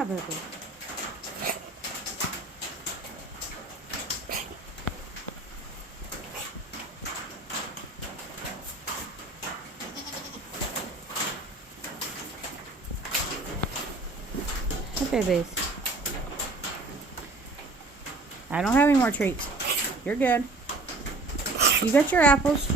Hi, baby. Hi, babies. I don't have any more treats. You're good. You got your apples.